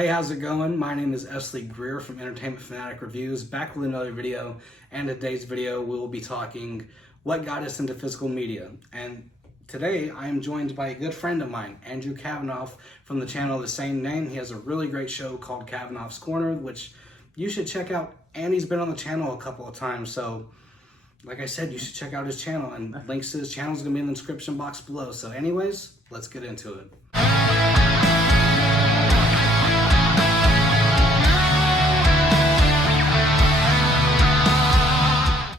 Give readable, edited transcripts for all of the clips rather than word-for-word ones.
Hey, how's it going? My name is Esley Greer from Entertainment Fanatic Reviews, back with another video. And today's video, we'll be talking what got us into physical media. And today, I am joined by a good friend of mine, Andrew Cavanaugh, from the channel of the same name. He has a really great show called Cavanaugh's Corner, which you should check out. And he's been on the channel a couple of times, so like I said, you should check out his channel. And links to his channel is going to be in the description box below. So anyways, let's get into it.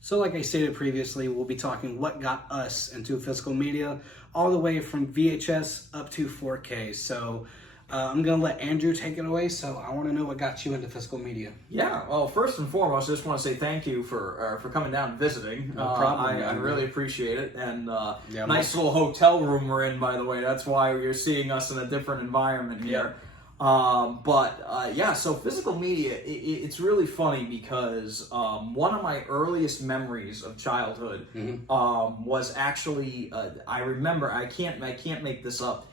So like I stated previously, we'll be talking what got us into physical media, all the way from VHS up to 4K. So I'm going to let Andrew take it away. So I want to know what got you into physical media. Yeah, well, first and foremost, I just want to say thank you for coming down and visiting. No problem. I really appreciate it. And nice little hotel room we're in, by the way. That's why you're seeing us in a different environment here. Yeah, so physical media, it's really funny because one of my earliest memories of childhood was actually, I remember, I can't make this up,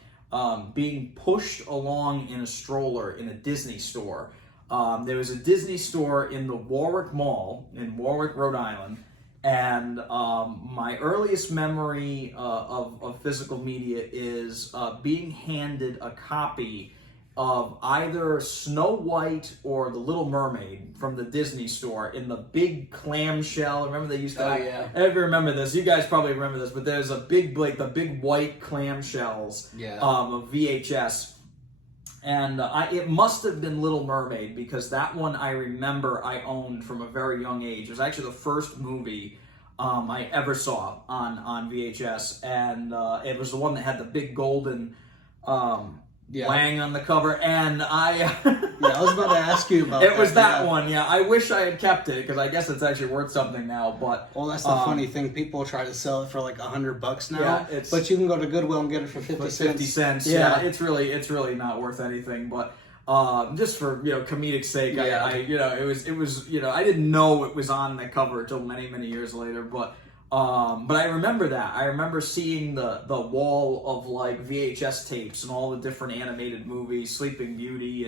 being pushed along in a stroller in a Disney store. There was a Disney store in the Warwick Mall in Warwick, Rhode Island, and my earliest memory of physical media is being handed a copy of either Snow White or The Little Mermaid from the Disney store in the big clamshell. Remember they used to have, yeah. I don't even remember this. You guys probably remember this, but there's a big, like the big white clamshells of VHS. And it must have been Little Mermaid because that one I remember I owned from a very young age. It was actually the first movie I ever saw on VHS. And it was the one that had the big golden Wang on the cover, and I was about to ask you about it. Was that one? Yeah, I wish I had kept it because I guess it's actually worth something now. But well, that's the funny thing. People try to sell it for like $100 now, but you can go to Goodwill and get it for 50 cents. 50 cents. Yeah, it's really not worth anything. But just for comedic sake, I it was I didn't know it was on the cover until many years later, but I remember that. I remember seeing the wall of like VHS tapes and all the different animated movies, Sleeping Beauty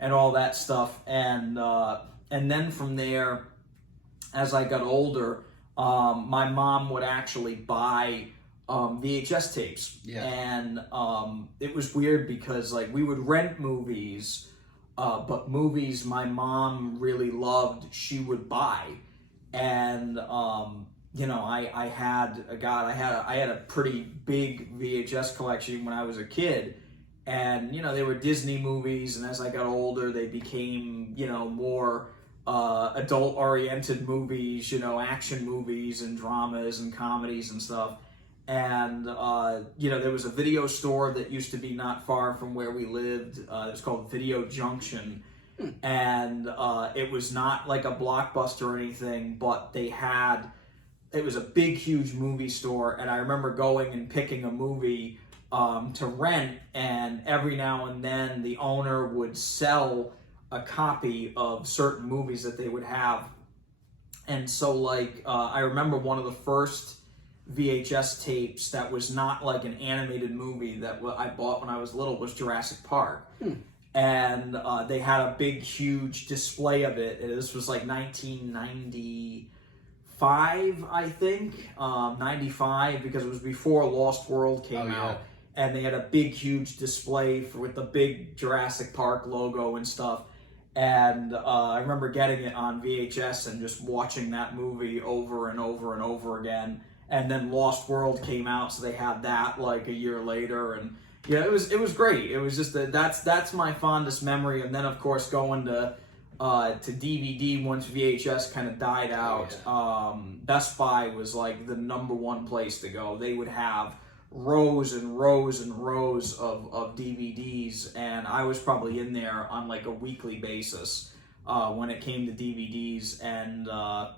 and all that stuff. And then from there, as I got older, my mom would actually buy VHS tapes. Yeah. And it was weird because like we would rent movies, but movies my mom really loved, she would buy. And I had a pretty big VHS collection when I was a kid, and they were Disney movies, and as I got older they became more adult oriented movies, action movies and dramas and comedies and stuff. And there was a video store that used to be not far from where we lived. It was called Video Junction. And it was not like a Blockbuster or anything, but it was a big, huge movie store, and I remember going and picking a movie to rent, and every now and then the owner would sell a copy of certain movies that they would have. And so, like, I remember one of the first VHS tapes that was not like an animated movie that I bought when I was little was Jurassic Park. And they had a big, huge display of it. And this was like 1995, I think, 95, because it was before Lost World came out, and they had a big, huge display with the big Jurassic Park logo and stuff. And I remember getting it on VHS and just watching that movie over and over and over again. And then Lost World came out, so they had that like a year later, and it was great. It was just that's my fondest memory. And then of course going to DVD once VHS kind of died out. Best Buy was like the #1 place to go. They would have rows and rows and rows of DVDs, and I was probably in there on like a weekly basis when it came to DVDs. And I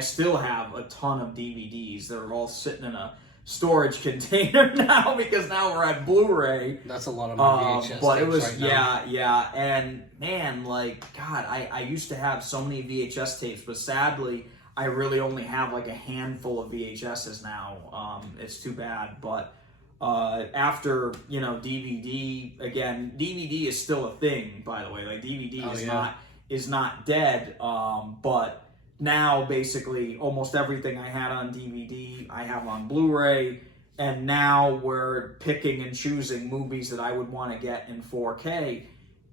still have a ton of DVDs that are all sitting in a storage container now because now we're at Blu-ray. That's a lot of my VHS but it was right now. yeah, and man, like God, I used to have so many VHS tapes, but sadly I really only have like a handful of VHSs now. It's too bad, but after, DVD, again, DVD is still a thing, by the way. Like, DVD is not dead, but now basically almost everything I had on DVD, I have on Blu-ray, and now we're picking and choosing movies that I would want to get in 4K,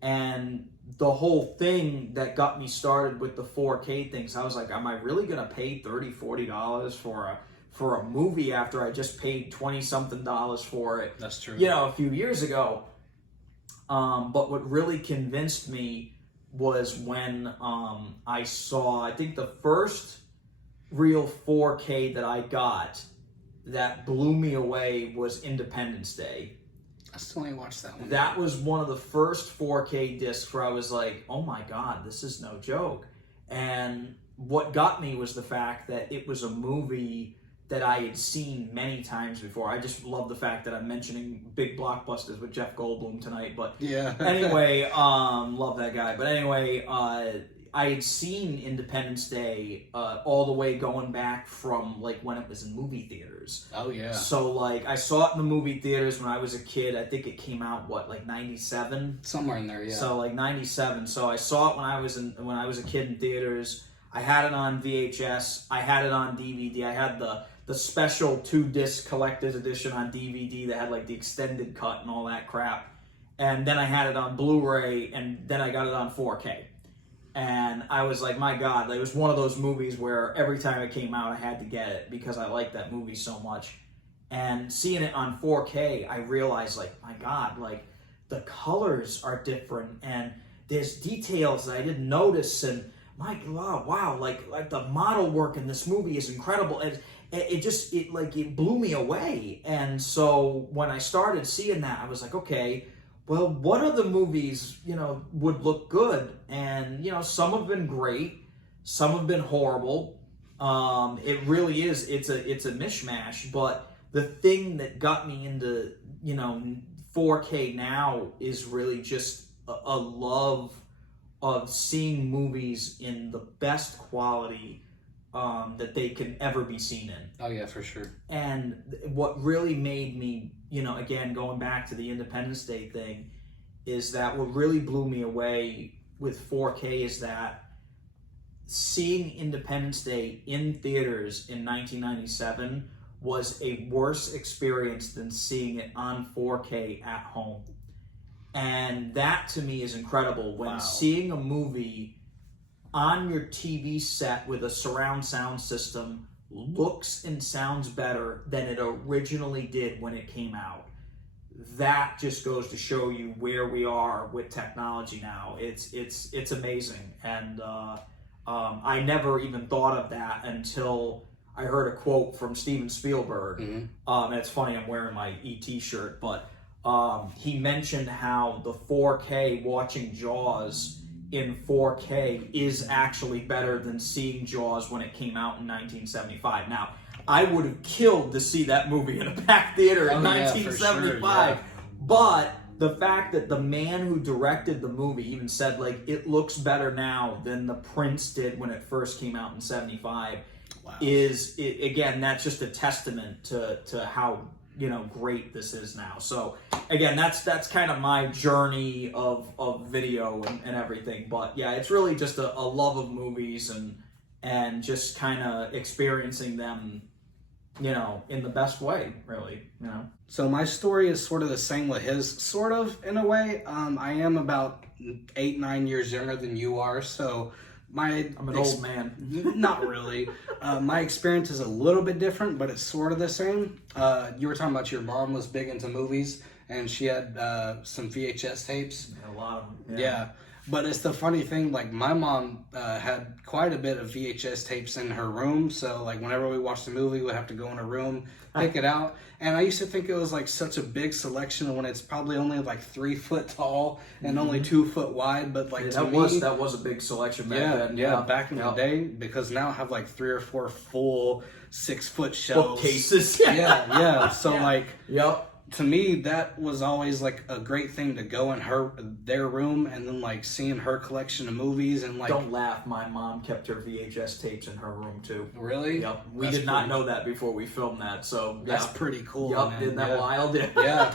and the whole thing that got me started with the 4K things, I was like, am I really going to pay $30, $40 for a movie after I just paid $20-something for it? That's true. A few years ago. But what really convinced me was when I saw, I think the first real 4K that I got that blew me away was Independence Day. I still ain't watched that one. That was one of the first 4K discs where I was like, oh my God, this is no joke. And what got me was the fact that it was a movie that I had seen many times before. I just love the fact that I'm mentioning big blockbusters with Jeff Goldblum tonight. But yeah. Anyway, love that guy. But anyway, I had seen Independence Day all the way going back from like when it was in movie theaters. Oh yeah. So like I saw it in the movie theaters when I was a kid. I think it came out like 97? Somewhere in there, yeah. So like 97. So I saw it when I was a kid in theaters. I had it on VHS. I had it on DVD. I had the special 2-disc collector's edition on DVD that had like the extended cut and all that crap. And then I had it on Blu-ray, and then I got it on 4K. And I was like, my God, it was one of those movies where every time it came out, I had to get it because I liked that movie so much. And seeing it on 4K, I realized, like, my God, like, the colors are different, and there's details that I didn't notice, and my God, wow, like the model work in this movie is incredible. And it blew me away. And so when I started seeing that, I was like, okay, well, what other movies, would look good? And, some have been great. Some have been horrible. It really is. It's a mishmash. But the thing that got me into, 4K now is really just a love of seeing movies in the best quality that they can ever be seen in. Oh yeah, for sure. And what really made me, again, going back to the Independence Day thing, is that what really blew me away with 4K is that seeing Independence Day in theaters in 1997 was a worse experience than seeing it on 4K at home. And that to me is incredible. When seeing a movie on your TV set with a surround sound system looks and sounds better than it originally did when it came out, that just goes to show you where we are with technology now. It's amazing. And I never even thought of that until I heard a quote from Steven Spielberg. Mm-hmm. And it's funny, I'm wearing my E.T. shirt, but he mentioned how the 4K, watching Jaws in 4K is actually better than seeing Jaws when it came out in 1975. Now, I would have killed to see that movie in a packed theater in 1975, sure, yeah. But the fact that the man who directed the movie even said, like, it looks better now than The Prince did when it first came out in 75, again, that's just a testament to how great this is now. So again, that's kind of my journey of video and everything. But yeah, it's really just a love of movies and just kind of experiencing them, in the best way, really, So my story is sort of the same with his, sort of, in a way. I am about 8-9 years younger than you are, so I'm an old man. Not really. My experience is a little bit different, but it's sort of the same. You were talking about your mom was big into movies, and she had some VHS tapes. A lot of them. Yeah. But it's the funny thing, like, my mom had quite a bit of VHS tapes in her room, so, like, whenever we watched a movie, we'd have to go in her room, pick it out, and I used to think it was, like, such a big selection when it's probably only, like, 3 foot tall and only 2 foot wide, but, like, that was a big selection back then. Yeah, back in the day, because now I have, like, 3 or 4 full 6-foot shelves. Bookcases. Yeah, so, like... Yep. to me, that was always like a great thing to go in their room and then like seeing her collection of movies and like. Don't laugh. My mom kept her VHS tapes in her room too. Really? Yep. We did not know that before we filmed that. So that's pretty cool. Yep. Man. Isn't that wild? Yeah.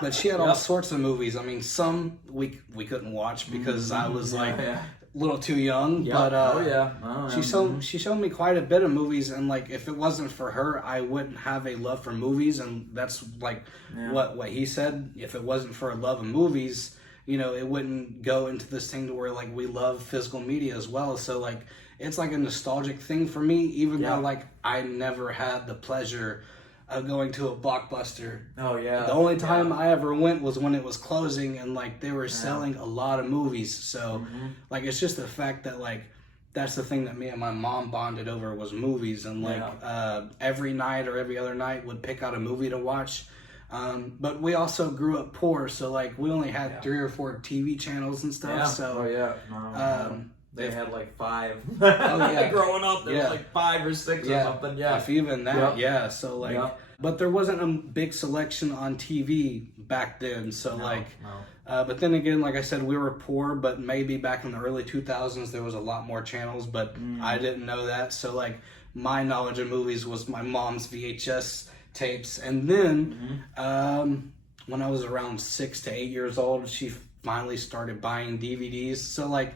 But she had all sorts of movies. I mean, some we couldn't watch because I was like a little too young. Yep. But she showed me quite a bit of movies, and like if it wasn't for her, I wouldn't have a love for movies. And that's like what he said. If it wasn't for a love of movies, you know, it wouldn't go into this thing to where like we love physical media as well. So like it's like a nostalgic thing for me, even though like I never had the pleasure of going to a Blockbuster. Oh yeah. The only time I ever went was when it was closing and like they were selling a lot of movies. So like it's just the fact that like that's the thing that me and my mom bonded over was movies, and like every night or every other night would pick out a movie to watch. But we also grew up poor, so like we only had 3 or 4 TV channels and stuff. Yeah. So they had like 5. Oh, Growing up, there was like 5 or 6 or something. Yeah. If even that. So like, but there wasn't a big selection on TV back then. So but then again, like I said, we were poor. But maybe back in the early 2000s, there was a lot more channels. But I didn't know that. So like, my knowledge of movies was my mom's VHS tapes, and then when I was around 6 to 8 years old, she finally started buying DVDs. So like,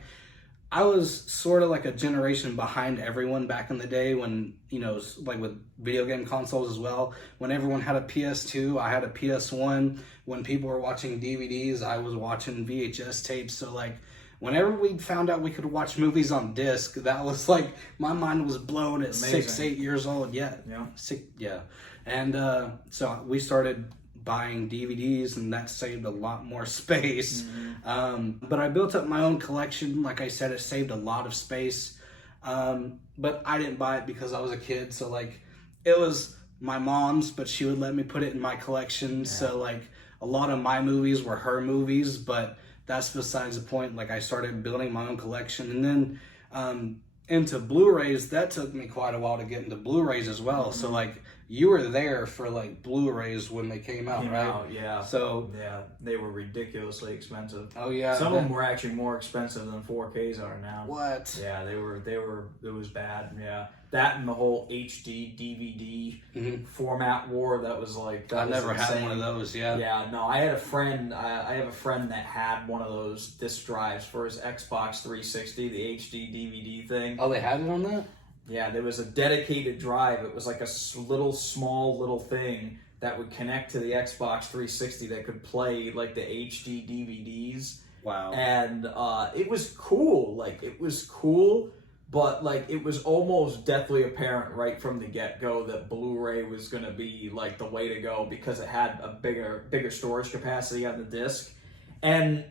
I was sort of like a generation behind everyone back in the day when, you know, like with video game consoles as well. When everyone had a PS2, I had a PS1. When people were watching DVDs, I was watching VHS tapes. So like, whenever we found out we could watch movies on disc, that was like, my mind was blown at 6, 8 years old. Yeah. And so we started buying DVDs, and that saved a lot more space. But I built up my own collection. Like I said, it saved a lot of space. But I didn't buy it because I was a kid. So like, it was my mom's, but she would let me put it in my collection. So like, a lot of my movies were her movies, but that's besides the point. Like, I started building my own collection, and then into Blu-rays, that took me quite a while to get into Blu-rays as well. So like, you were there for like Blu-rays when they came out, right? So they were ridiculously expensive. Oh yeah. Some of them were actually more expensive than 4Ks are now. What? Yeah, they were. It was bad. Yeah, that and the whole HD DVD format war. That was like. I never had one of those. Yeah. Yeah. No, I had a friend. I have a friend that had one of those disc drives for his Xbox 360, the HD DVD thing. Oh, they had it on that? Yeah, there was a dedicated drive. It was like a small little thing that would connect to the Xbox 360 that could play like the HD DVDs. Wow. And it was cool. Like, it was cool, but like, it was almost deathly apparent right from the get-go that Blu-ray was going to be like the way to go, because it had a bigger storage capacity on the disc. And,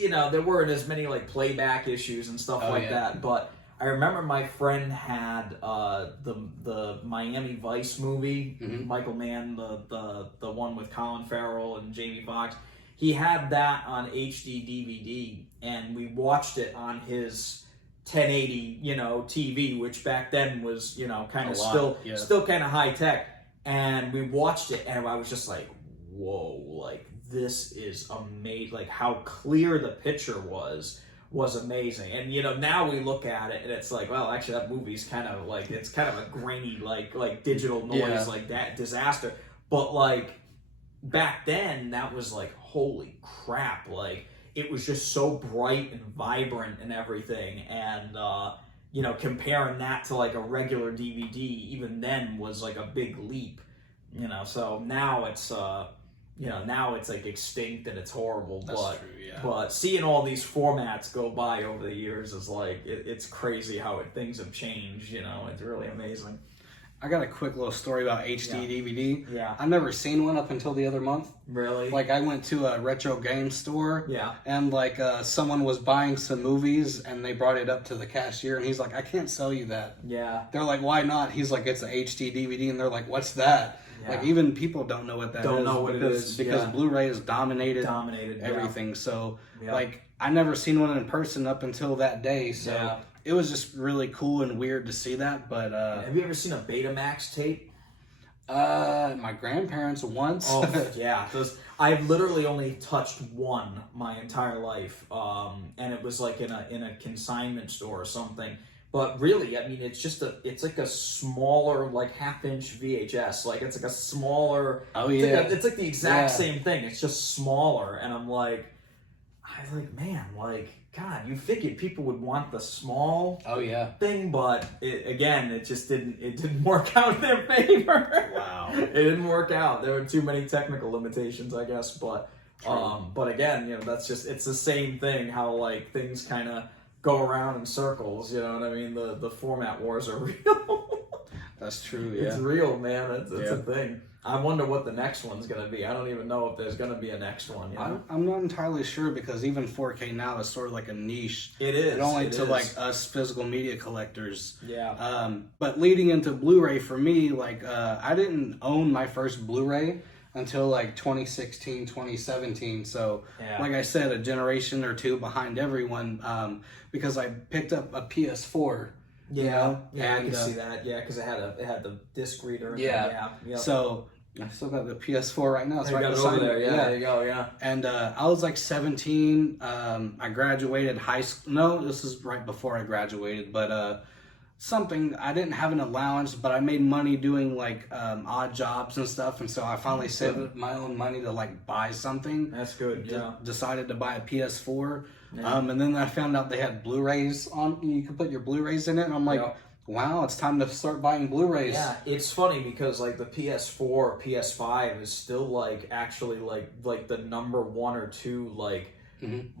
you know, there weren't as many like playback issues and stuff that, but I remember my friend had the Miami Vice movie, Michael Mann, the one with Colin Farrell and Jamie Foxx. He had that on HD DVD, and we watched it on his 1080, you know, TV, which back then was, you know, kind of still kind of high tech. And we watched it, and I was just like, whoa, like, this is amazing. Like, how clear the picture was amazing. And, you know, now we look at it and it's like, well, actually that movie's kind of like, it's kind of a grainy, like digital noise, like that disaster. But like, back then that was like, holy crap. Like, it was just so bright and vibrant and everything. And, you know, comparing that to like a regular DVD, even then was like a big leap, you know. So now it's, you know, now it's like extinct and it's horrible. That's true, yeah. But seeing all these formats go by over the years is like, it's crazy how things have changed, you know. It's really amazing. I got a quick little story about HD DVD. Yeah. I've never seen one up until the other month. Really? Like, I went to a retro game store. Yeah. And like, someone was buying some movies and they brought it up to the cashier and he's like, I can't sell you that. Yeah. They're like, why not? He's like, it's an HD DVD. And they're like, what's that? Yeah. Like, even people don't know what that is. Don't know what it is. Because Blu-ray has dominated everything. So, like, I never seen one in person up until that day. So, it was just really cool and weird to see that. But have you ever seen a Betamax tape? My grandparents once. Oh yeah, I've literally only touched one my entire life, and it was like in a consignment store or something. But really, I mean, it's like a smaller, like 1/2 inch VHS. Like it's like a smaller. Oh yeah, it's like the exact same thing. It's just smaller, and I was like, man, like God, you figured people would want the small. Oh yeah. Thing, but it just didn't work out in their favor. Wow. It didn't work out. There were too many technical limitations, I guess. But again, that's just, it's the same thing. How like things kind of go around in circles. You know what I mean? The format wars are real. That's true. Yeah. It's real, man. It's a thing. I wonder what the next one's going to be. I don't even know if there's going to be a next one. You know? I'm not entirely sure because even 4K now is sort of like a niche. It is. And only to like us physical media collectors. Yeah. But leading into Blu-ray for me, like I didn't own my first Blu-ray until like 2016, 2017. So like I said, a generation or two behind everyone because I picked up a PS4. Yeah, you know? Yeah, I can see that. Yeah, because it had the disc reader. Yeah. So I still got the PS4 right now. It's right over there. Yeah, there you go. Yeah. And I was like 17. I graduated high school. No, this is right before I graduated. But something, I didn't have an allowance, but I made money doing like odd jobs and stuff. And so I finally saved my own money to like buy something. That's good. Yeah. Decided to buy a PS4. Yeah. And then I found out they had Blu-rays on. You could put your Blu-rays in it. And I'm like, wow, it's time to start buying Blu-rays. Yeah, it's funny because like the PS4, PS5 is still like actually like the number 1 or 2 like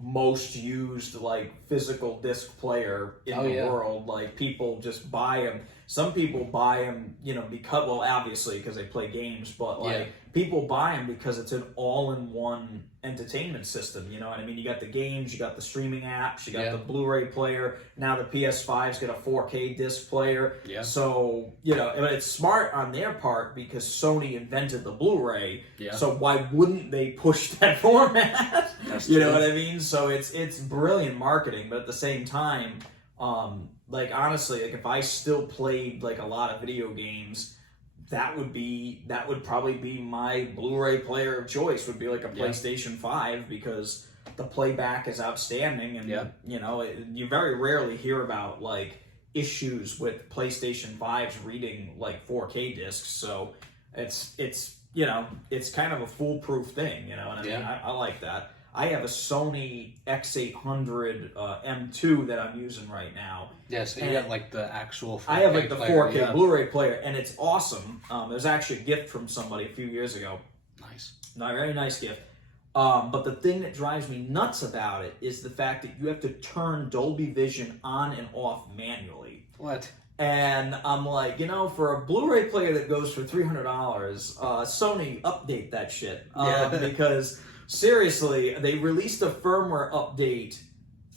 most used like physical disc player in the world. Like people just buy them. Some people buy them, because obviously because they play games, but like people buy them because it's an all-in-one entertainment system. You know what I mean? You got the games, you got the streaming apps, you got the Blu-ray player. Now the PS5's got a 4K disc player. Yeah. So it's smart on their part because Sony invented the Blu-ray. Yeah. So why wouldn't they push that format? You know what I mean? So it's brilliant marketing, but at the same time, like honestly, like if I still played like a lot of video games, that would probably be my Blu-ray player of choice. Would be like a PlayStation 5 because the playback is outstanding, and you very rarely hear about like issues with PlayStation 5s reading like 4K discs. So it's kind of a foolproof thing. You know what I mean? I like that. I have a Sony X800 M2 that I'm using right now. Yeah, so you got like the actual 4K I have like the player, 4K Blu-ray player, and it's awesome. There's actually a gift from somebody a few years ago. Nice. A very nice gift. But the thing that drives me nuts about it is the fact that you have to turn Dolby Vision on and off manually. What? And I'm like, for a Blu-ray player that goes for $300, Sony, update that shit. Because... seriously, they released a firmware update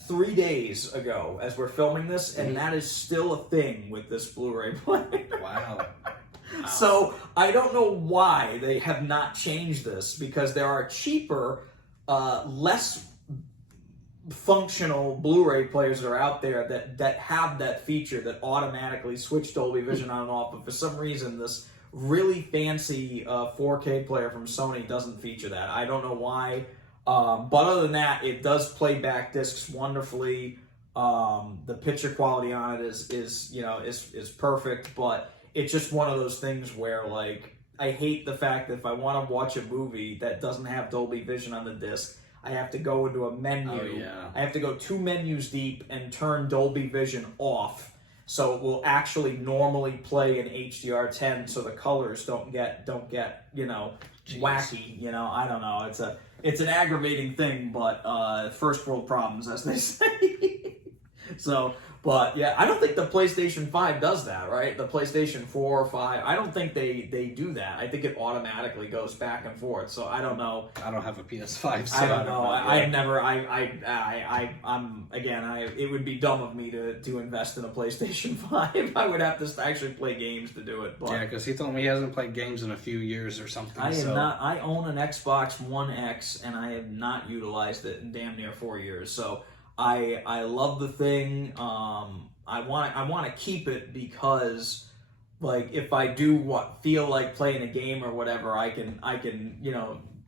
3 days ago as we're filming this, and that is still a thing with this Blu-ray player. Wow. So I don't know why they have not changed this, because there are cheaper, less functional Blu-ray players that are out there that have that feature that automatically switch Dolby Vision on and off, but for some reason this really fancy 4K player from Sony doesn't feature that. I don't know why, but other than that, it does play back discs wonderfully. The picture quality on it is perfect, but it's just one of those things where like I hate the fact that if I want to watch a movie that doesn't have Dolby Vision on the disc, I have to go into a menu. Oh, yeah. I have to go 2 menus deep and turn Dolby Vision off. So it will actually normally play in HDR10, so the colors don't get wacky. I don't know. It's an aggravating thing, but first world problems, as they say. So, but yeah, I don't think the PlayStation 5 does that, right? The PlayStation 4 or 5, I don't think they do that. I think it automatically goes back and forth. So I don't know. I don't have a PS5. So I don't know. It would be dumb of me to invest in a PlayStation 5. I would have to actually play games to do it. But yeah, because he told me he hasn't played games in a few years or something. I am not. I own an Xbox One X, and I have not utilized it in damn near 4 years. So. I love the thing. I want to keep it because like if I do feel like playing a game or whatever, I can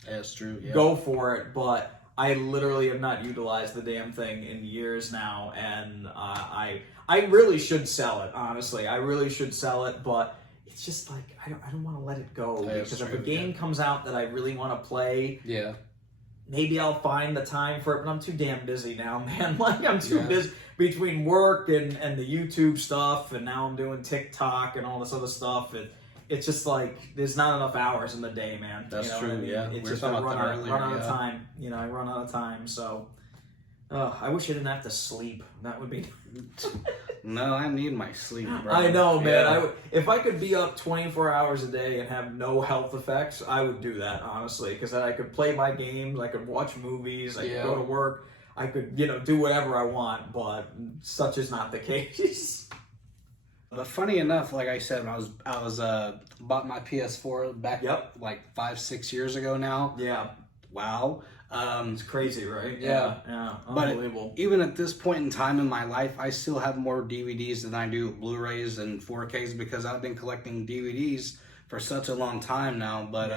That's true. Yeah. go for it. But I literally have not utilized the damn thing in years now, and I really should sell it. Honestly, I really should sell it, but it's just like I don't want to let it go, because if a game comes out that I really want to play, maybe I'll find the time for it. But I'm too damn busy now, man. Like I'm too busy between work and the YouTube stuff, and now I'm doing TikTok and all this other stuff. It's just like there's not enough hours in the day, man. That's true. What I mean? Yeah, it's just I run out of time. I run out of time. So I wish I didn't have to sleep. That would be. No, I need my sleep, bro. I know, man. If I could be up 24 hours a day and have no health effects, I would do that, honestly, because then I could play my games, I could watch movies, I could go to work, I could do whatever I want. But such is not the case. But funny enough, like I said, when I was bought my PS4 back like 5-6 years ago now. Yeah. Wow. It's crazy, right? Yeah. Unbelievable. But even at this point in time in my life, I still have more DVDs than I do Blu-rays and 4Ks, because I've been collecting DVDs for such a long time now. But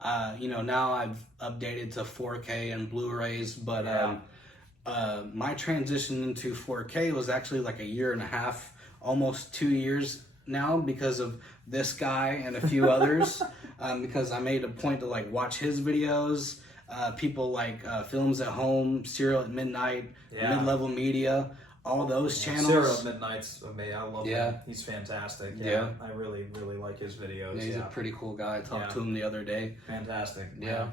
now I've updated to 4K and Blu-rays. But my transition into 4K was actually like a year and a half, almost 2 years now, because of this guy and a few others. Because I made a point to like watch his videos. People like Films at Home, Serial at Midnight, Mid-Level Media, all those channels. Serial at Midnight's amazing. I love him. He's fantastic. Yeah. I really, really like his videos. Yeah, he's a pretty cool guy. I talked to him the other day. Fantastic. Yeah.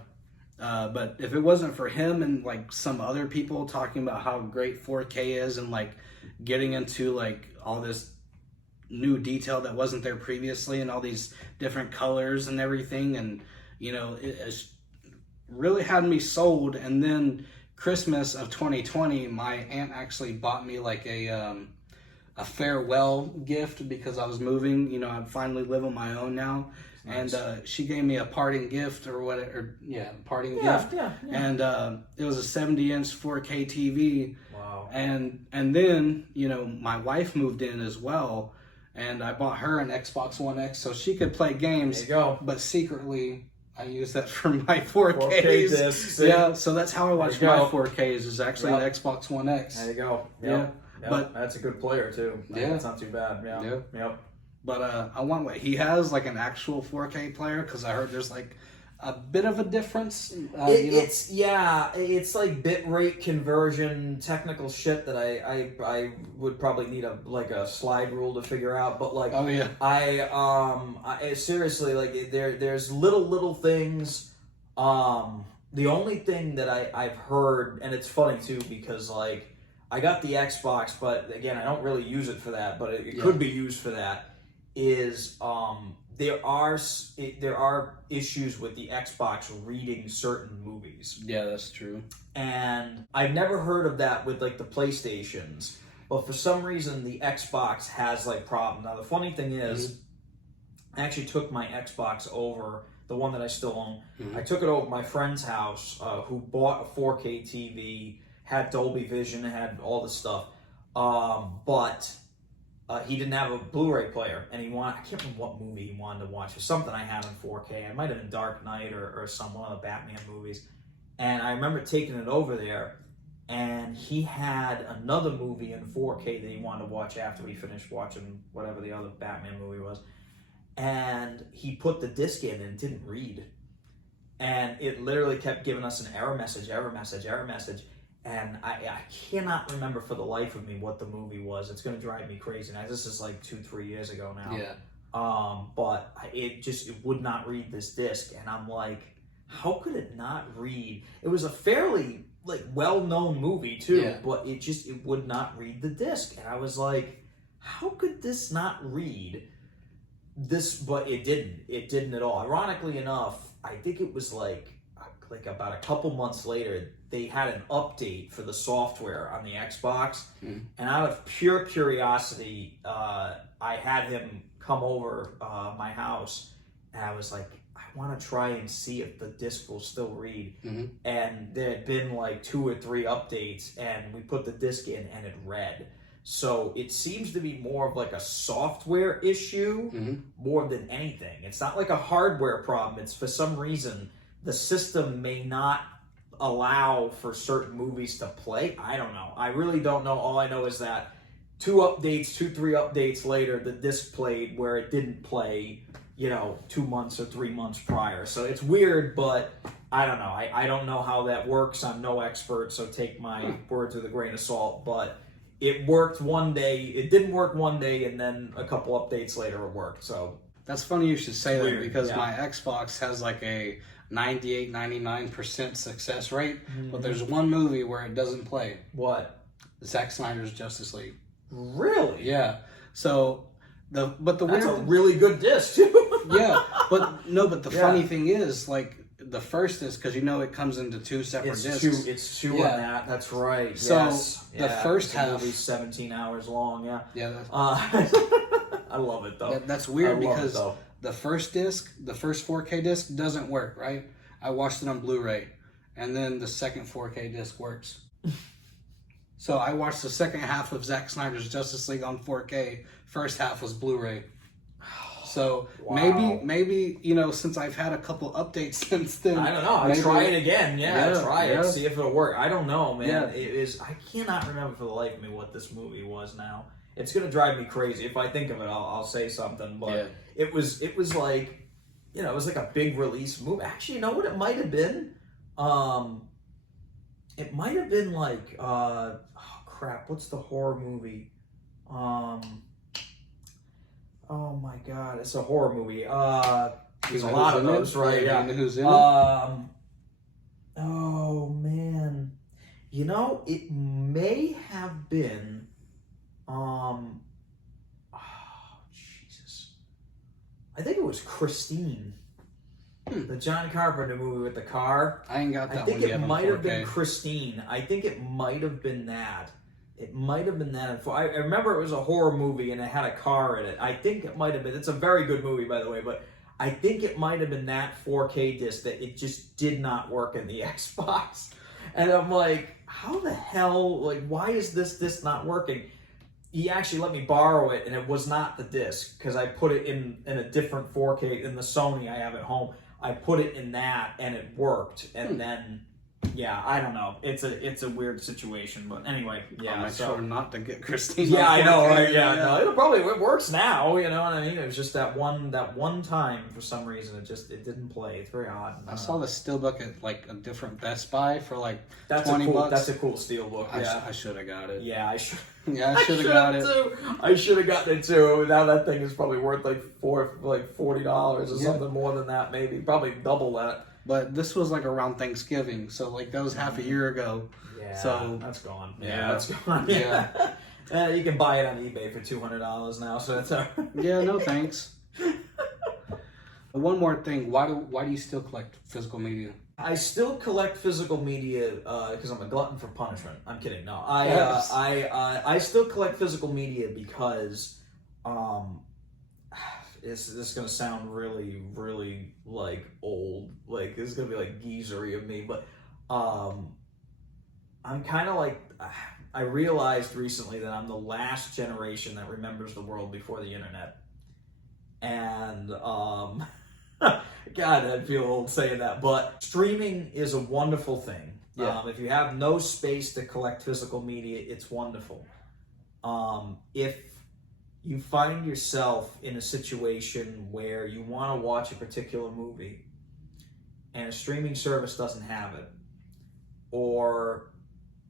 But if it wasn't for him and like some other people talking about how great 4K is, and like getting into like all this new detail that wasn't there previously, and all these different colors and everything, and it's really had me sold. And then Christmas of 2020, my aunt actually bought me like a farewell gift, because I was moving. I finally live on my own now. Nice. And she gave me a parting gift or whatever. Gift. And it was a 70-inch 4K TV. Wow. And then my wife moved in as well, and I bought her an Xbox One X so she could play games. There you go. But secretly, I use that for my 4Ks. 4K discs. Yeah, so that's how I watch my 4Ks, is actually the Xbox One X. There you go. Yep. But that's a good player too. Yeah. It's not too bad. Yep. But I want what he has, like an actual 4K player, because I heard there's like a bit of a difference. It's like bitrate conversion, technical shit that I would probably need a slide rule to figure out. But like, I seriously, like there's little things. The only thing that I've heard, and it's funny too, because like I got the Xbox, but again I don't really use it for that, but it could be used for that. Is there are issues with the Xbox reading certain movies. Yeah, that's true. And I've never heard of that with like the PlayStations, but for some reason the Xbox has like problems. Now the funny thing is, I actually took my Xbox over, the one that I still own. I took it over to my friend's house, who bought a 4K TV, had Dolby Vision, had all this stuff, but he didn't have a Blu-ray player, and I can't remember what movie he wanted to watch. It was something I had in 4K. It might have been Dark Knight or one of the Batman movies. And I remember taking it over there, and he had another movie in 4K that he wanted to watch after we finished watching whatever the other Batman movie was. And he put the disc in and it didn't read. And it literally kept giving us an error message. And I cannot remember for the life of me what the movie was. It's going to drive me crazy. Now, this is like 2-3 years ago now. Yeah. But it would not read this disc. And I'm like, how could it not read? It was a fairly like well-known movie too, but it would not read the disc. And I was like, how could this not read this? But it didn't at all. Ironically enough, I think it was like about a couple months later, they had an update for the software on the Xbox, and out of pure curiosity, I had him come over my house, and I was like, I want to try and see if the disc will still read. And there had been like 2 or 3 updates, and we put the disc in, and it read. So it seems to be more of like a software issue more than anything. It's not like a hardware problem. It's for some reason the system may not allow for certain movies to play. I don't know. I really don't know. All I know is that 3 updates later, the disc played where it didn't play, 2 months or 3 months prior. So it's weird, but I don't know. I don't know how that works. I'm no expert, so take my words with a grain of salt. But it worked one day. It didn't work one day, and then a couple updates later it worked. So that's funny you should say that, because yeah. my Xbox has like a 98-99% success rate, but there's one movie where it doesn't play. What? Zack Snyder's Justice League. Really? Yeah. So that's a really good disc too. Yeah, but the funny thing is, like, the first disc, because it comes into 2 separate discs. It's two on that. That's right. So yes. the first half, movie's 17 hours long. Yeah. Yeah. I love it though. That's weird because the first disc, the first 4K disc doesn't work, right? I watched it on Blu-ray, and then the second 4K disc works. So I watched the second half of Zack Snyder's Justice League on 4K. First half was Blu-ray. So maybe since I've had a couple updates since then, I don't know. I'll try it again. Try it. See if it'll work. I don't know, man. Yeah. It is. I cannot remember for the life of me what this movie was now. It's gonna drive me crazy. If I think of it, I'll say something. But it was like, it was like a big release movie. Actually, you know what it might have been? It might have been like, oh crap, what's the horror movie? Oh my god, it's a horror movie. There's a lot of those, right? Yeah. Who's in it? Oh man, it may have been. Oh Jesus, I think it was Christine. The John Carpenter movie with the car. I ain't got that one yet. I think it might have been 4K. Christine. I think it might have been that. It might have been that. I remember it was a horror movie and it had a car in it. I think it might have been. It's a very good movie, by the way, but I think it might have been that 4K disc that it just did not work in the Xbox. And I'm like, how the hell, like, why is this disc not working? He actually let me borrow it, and it was not the disc, because I put it in a different 4K in the Sony I have at home. I put it in that, and it worked, and then, yeah, I don't know. It's a weird situation, but anyway, yeah. I'll make sure not to get Christine. Yeah, I know, right? Yeah, no, it works now. You know what I mean? It was just that one time for some reason it didn't play. It's very odd. I saw the steelbook at like a different Best Buy for like $20. That's a cool steelbook. Yeah, I should have got it. Yeah, I should. Yeah, I should have got it too. I should have gotten it too. Now that thing is probably worth like $40 or something more than that, maybe probably double that. But this was like around Thanksgiving, so like that was half a year ago. Yeah, so that's gone. Yeah, that's gone. Yeah, you can buy it on eBay for $200 now, so that's all right. Yeah, no thanks. One more thing, why do you still collect physical media? I still collect physical media because I'm a glutton for punishment. I'm kidding. No, I still collect physical media because this is gonna sound really, really like old. Like this is gonna be like geezery of me, but I'm kind of like I realized recently that I'm the last generation that remembers the world before the internet, and God, I feel old saying that, but streaming is a wonderful thing. Yeah. If you have no space to collect physical media, it's wonderful. If you find yourself in a situation where you want to watch a particular movie and a streaming service doesn't have it, or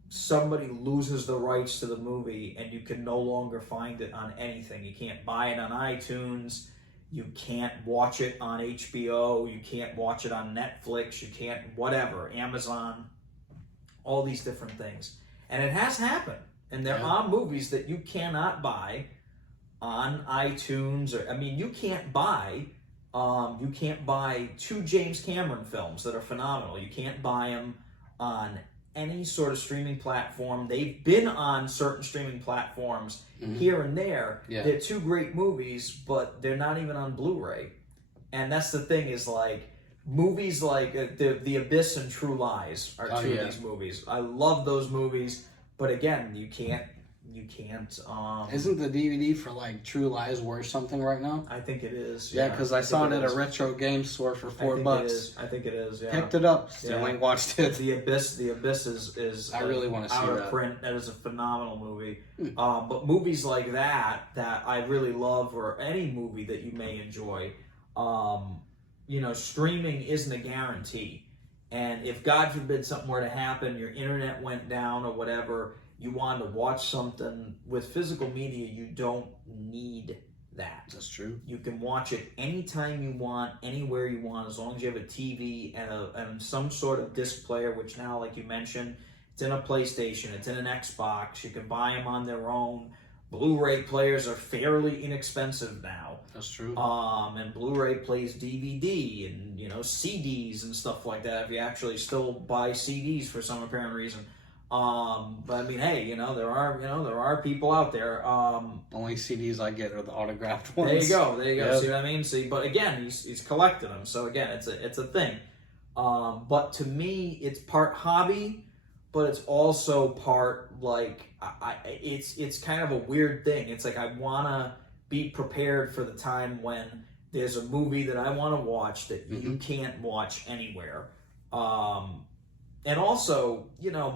somebody loses the rights to the movie and you can no longer find it on anything, you can't buy it on iTunes, you can't watch it on HBO, you can't watch it on Netflix, you can't whatever, Amazon, all these different things. And it has happened. And there are movies that you cannot buy on iTunes, or you can't buy 2 James Cameron films that are phenomenal. You can't buy them on any sort of streaming platform. They've been on certain streaming platforms here and there. Yeah. They're 2 great movies, but they're not even on Blu-ray. And that's the thing, is like movies like The Abyss and True Lies are 2 of these movies. I love those movies, but again, you can't You can't. Isn't the DVD for like True Lies worth something right now? I think it is. Yeah, because I saw it at a retro game store for $4. I think it is. Yeah. Picked it up. Still ain't watched it. The Abyss is. I really want to see out that. of print. That is a phenomenal movie. But movies like that I really love, or any movie that you may enjoy, streaming isn't a guarantee. And if God forbid something were to happen, your internet went down or whatever, you wanted to watch something with physical media, you don't need that. That's true. You can watch it anytime you want, anywhere you want, as long as you have a TV and some sort of disc player, which now, like you mentioned, it's in a PlayStation, it's in an Xbox. You can buy them on their own. Blu-ray players are fairly inexpensive now. That's true. And Blu-ray plays DVD and CDs and stuff like that. If you actually still buy CDs for some apparent reason. But I mean, hey, there are people out there. Only CDs I get are the autographed ones. There you go. Yep. See what I mean? See, but again, he's collected them. So again, it's a thing. But to me, it's part hobby, but it's also part like it's kind of a weird thing. It's like I wanna be prepared for the time when there's a movie that I want to watch that you can't watch anywhere. And also,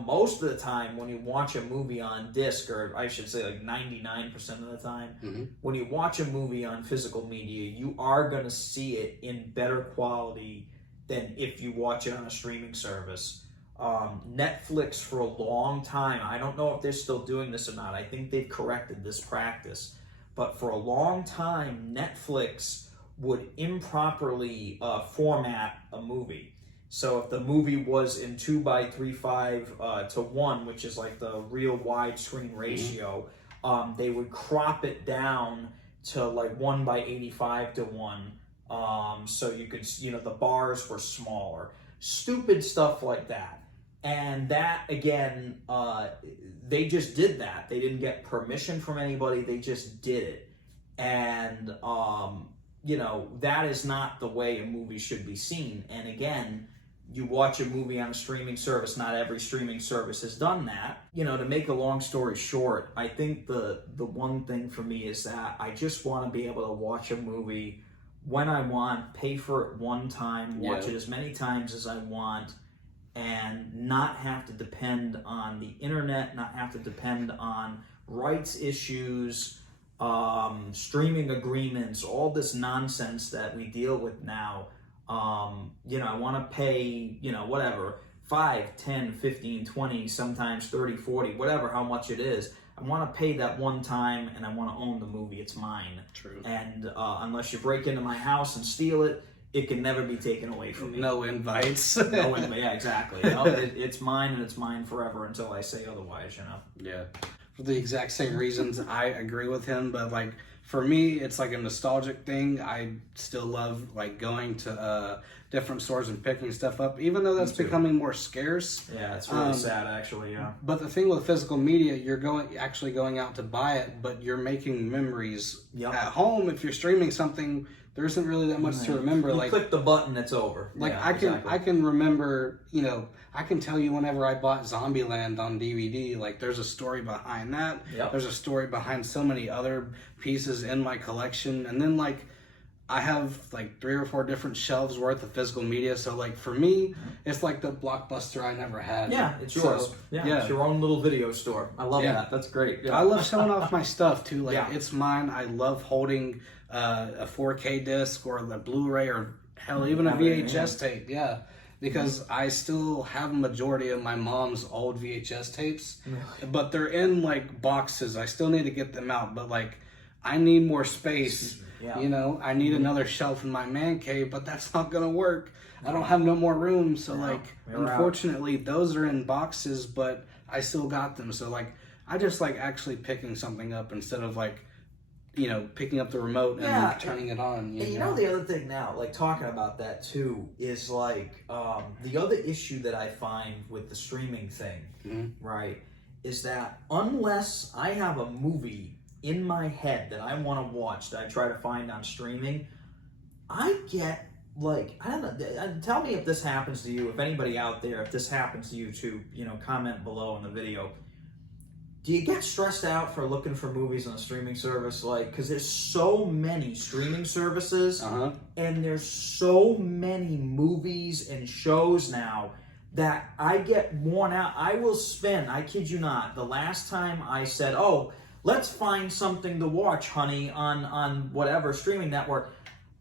most of the time when you watch a movie on disc, or I should say like 99% of the time, when you watch a movie on physical media, you are going to see it in better quality than if you watch it on a streaming service. Netflix for a long time, I don't know if they're still doing this or not. I think they've corrected this practice. But for a long time, Netflix would improperly format a movie. So if the movie was in 2:3:5 to 1, which is like the real widescreen ratio, they would crop it down to like 1:85 to 1. So you could, the bars were smaller. Stupid stuff like that. And that, again, they just did that. They didn't get permission from anybody. They just did it. And, that is not the way a movie should be seen. And again, you watch a movie on a streaming service. Not every streaming service has done that. To make a long story short, I think the one thing for me is that I just want to be able to watch a movie when I want, pay for it one time, watch it as many times as I want, and not have to depend on the internet, not have to depend on rights issues, streaming agreements, all this nonsense that we deal with now. I want to pay, whatever, 5, 10, 15, 20, sometimes 30, 40, whatever, how much it is. I want to pay that one time, and I want to own the movie. It's mine. True. And unless you break into my house and steal it, it can never be taken away from me. No invites. Yeah, exactly. It's mine, and it's mine forever until I say otherwise, Yeah. For the exact same reasons, I agree with him, but like for me, it's like a nostalgic thing. I still love like going to different stores and picking stuff up, even though that's becoming more scarce. Yeah, it's really sad, actually. Yeah. But the thing with physical media, you're going out to buy it, but you're making memories at home. If you're streaming something, there isn't really that much to remember. You click the button, it's over. Like I can remember, I can tell you whenever I bought Zombieland on DVD, like there's a story behind that. Yep. There's a story behind so many other pieces in my collection. And then like I have like 3 or 4 different shelves worth of physical media. So like for me, it's like the Blockbuster I never had. Yeah, it's yours. So, it's your own little video store. I love that. That's great. Yeah. I love showing off my stuff too. Like it's mine. I love holding a 4K disc or the Blu-ray or hell, even a VHS tape. Yeah. Because I still have a majority of my mom's old VHS tapes, but they're in like boxes. I still need to get them out, but like I need more space. Yeah. I need another shelf in my man cave, but that's not gonna work. I don't have no more room, so unfortunately those are in boxes, but I still got them. So like I just like actually picking something up instead of like picking up the remote and turning it on. The other thing now, like talking about that too, is like the other issue that I find with the streaming thing, right, is that unless I have a movie in my head that I want to watch that I try to find on streaming, I get like, I don't know, tell me if this happens to you, if anybody out there, if this happens to you too, comment below in the video. do you get stressed out for looking for movies on a streaming service? Like, because there's so many streaming services, and there's so many movies and shows now that I get worn out. I will spend, I kid you not, the last time I said, oh, let's find something to watch, honey, on whatever streaming network.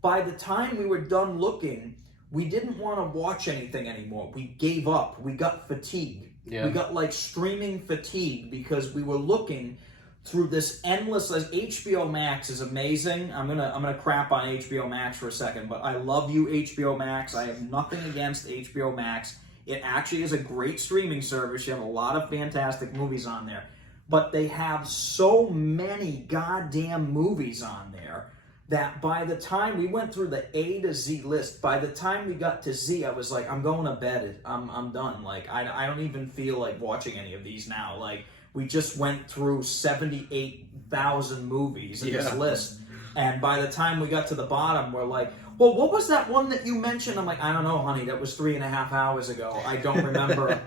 By the time we were done looking, we didn't want to watch anything anymore. We gave up. We got fatigue. Yeah. We got like streaming fatigue because we were looking through this endless. HBO Max is amazing. I'm gonna crap on HBO Max for a second, but I love you, HBO Max. I have nothing against HBO Max. It actually is a great streaming service. You have a lot of fantastic movies on there. But they have so many goddamn movies on there that by the time we went through the A to Z list, by the time we got to Z, I was like, I'm going to bed. I'm done. Like, I don't even feel like watching any of these now. Like, we just went through 78,000 movies in this list. And by the time we got to the bottom, we're like, well, what was that one that you mentioned? I'm like, I don't know, honey. That was 3.5 hours ago. I don't remember.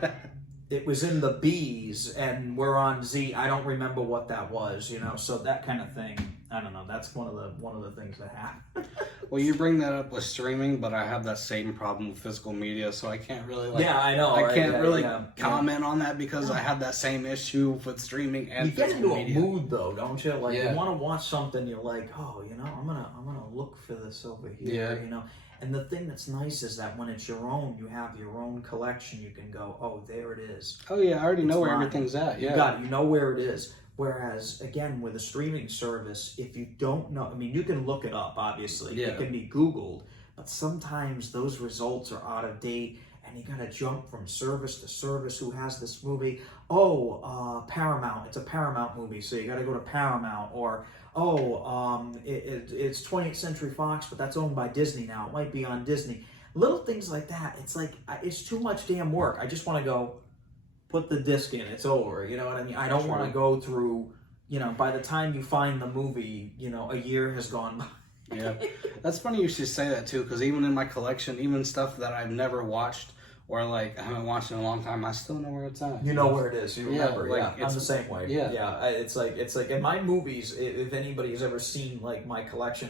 It was in the B's, and we're on Z. I don't remember what that was, So that kind of thing. I don't know. That's one of the things that happen. Well, you bring that up with streaming, but I have that same problem with physical media, so I can't really I know. I can't really comment on that because I have that same issue with streaming and physical media. You get into a mood though, don't you? Like you want to watch something, you're like, oh, I'm gonna look for this over here, And the thing that's nice is that when it's your own, you have your own collection. You can go, oh, there it is. Oh yeah, I already know where everything's at. Yeah, you got it. You know where it is. Whereas, again, with a streaming service, if you don't know, I mean, you can look it up, obviously. It can be Googled, but sometimes those results are out of date, and you got to jump from service to service. Who has this movie? Oh, Paramount. It's a Paramount movie, so you got to go to Paramount. Or, it's 20th Century Fox, but that's owned by Disney now. It might be on Disney. Little things like that. It's like, it's too much damn work. I just want to go, put the disc in, it's over, you know what I mean? I don't want to go through, by the time you find the movie, a year has gone by. Yeah, that's funny you should say that too, because even in my collection, even stuff that I've never watched or like I haven't watched in a long time, I still know where it's at. You know where it is, you remember, I'm the same way. Yeah. It's like in my movies, if anybody's ever seen like my collection,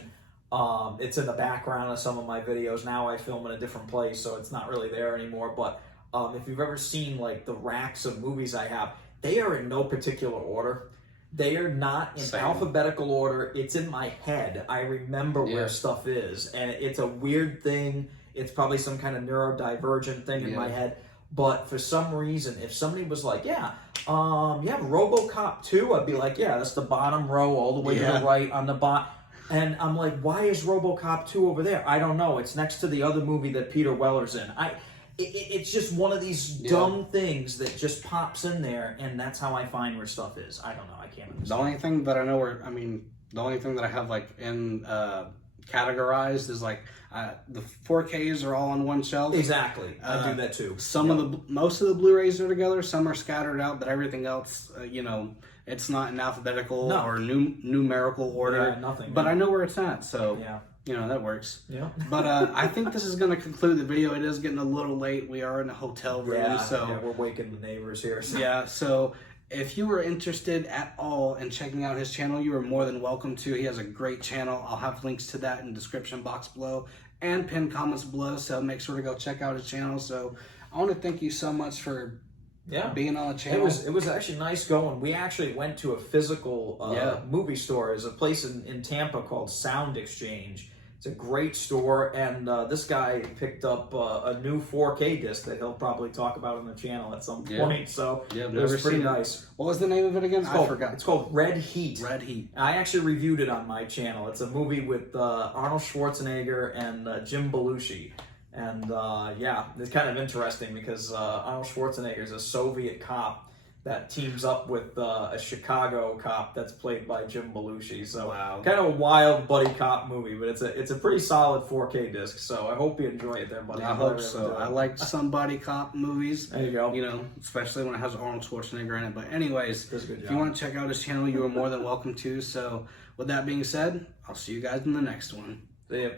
it's in the background of some of my videos. Now I film in a different place, so it's not really there anymore, but if you've ever seen like the racks of movies I have, they are in no particular order. They are not in alphabetical order. It's in my head. I remember where stuff is, and it's a weird thing. It's probably some kind of neurodivergent thing in my head. But for some reason, if somebody was like, you have RoboCop 2, I'd be like, yeah, that's the bottom row all the way to the right on the bottom. And I'm like, why is RoboCop 2 over there? I don't know. It's next to the other movie that Peter Weller's in. It's just one of these dumb things that just pops in there, and that's how I find where stuff is. I don't know. I can't understand. The only thing that I know the only thing that I have like in categorized is like the 4Ks are all on one shelf. Exactly. I do that too. Most of the Blu-rays are together. Some are scattered out, but everything else, it's not in alphabetical or numerical order. Yeah, nothing. But I know where it's at, so that works. Yeah. But I think this is going to conclude the video. It is getting a little late. We are in a hotel room, so we're waking the neighbors here. So. Yeah. So if you were interested at all in checking out his channel, you are more than welcome to. He has a great channel. I'll have links to that in the description box below and pinned comments below. So make sure to go check out his channel. So I want to thank you so much for being on the channel. It was actually nice going. We actually went to a physical movie store. There's a place in Tampa called Sound Exchange. It's a great store, and this guy picked up a new 4K disc that he'll probably talk about on the channel at some point. So it was pretty nice. What was the name of it again? I forgot. It's called Red Heat. Red Heat. I actually reviewed it on my channel. It's a movie with Arnold Schwarzenegger and Jim Belushi. And it's kind of interesting because Arnold Schwarzenegger is a Soviet cop that teams up with a Chicago cop that's played by Jim Belushi. So kind of a wild buddy cop movie, but it's a pretty solid 4K disc. So I hope you enjoy it there, buddy. I hope so. I like some buddy cop movies. There you go. Especially when it has Arnold Schwarzenegger in it. But anyways, if you want to check out his channel, you are more than welcome to. So with that being said, I'll see you guys in the next one. See ya.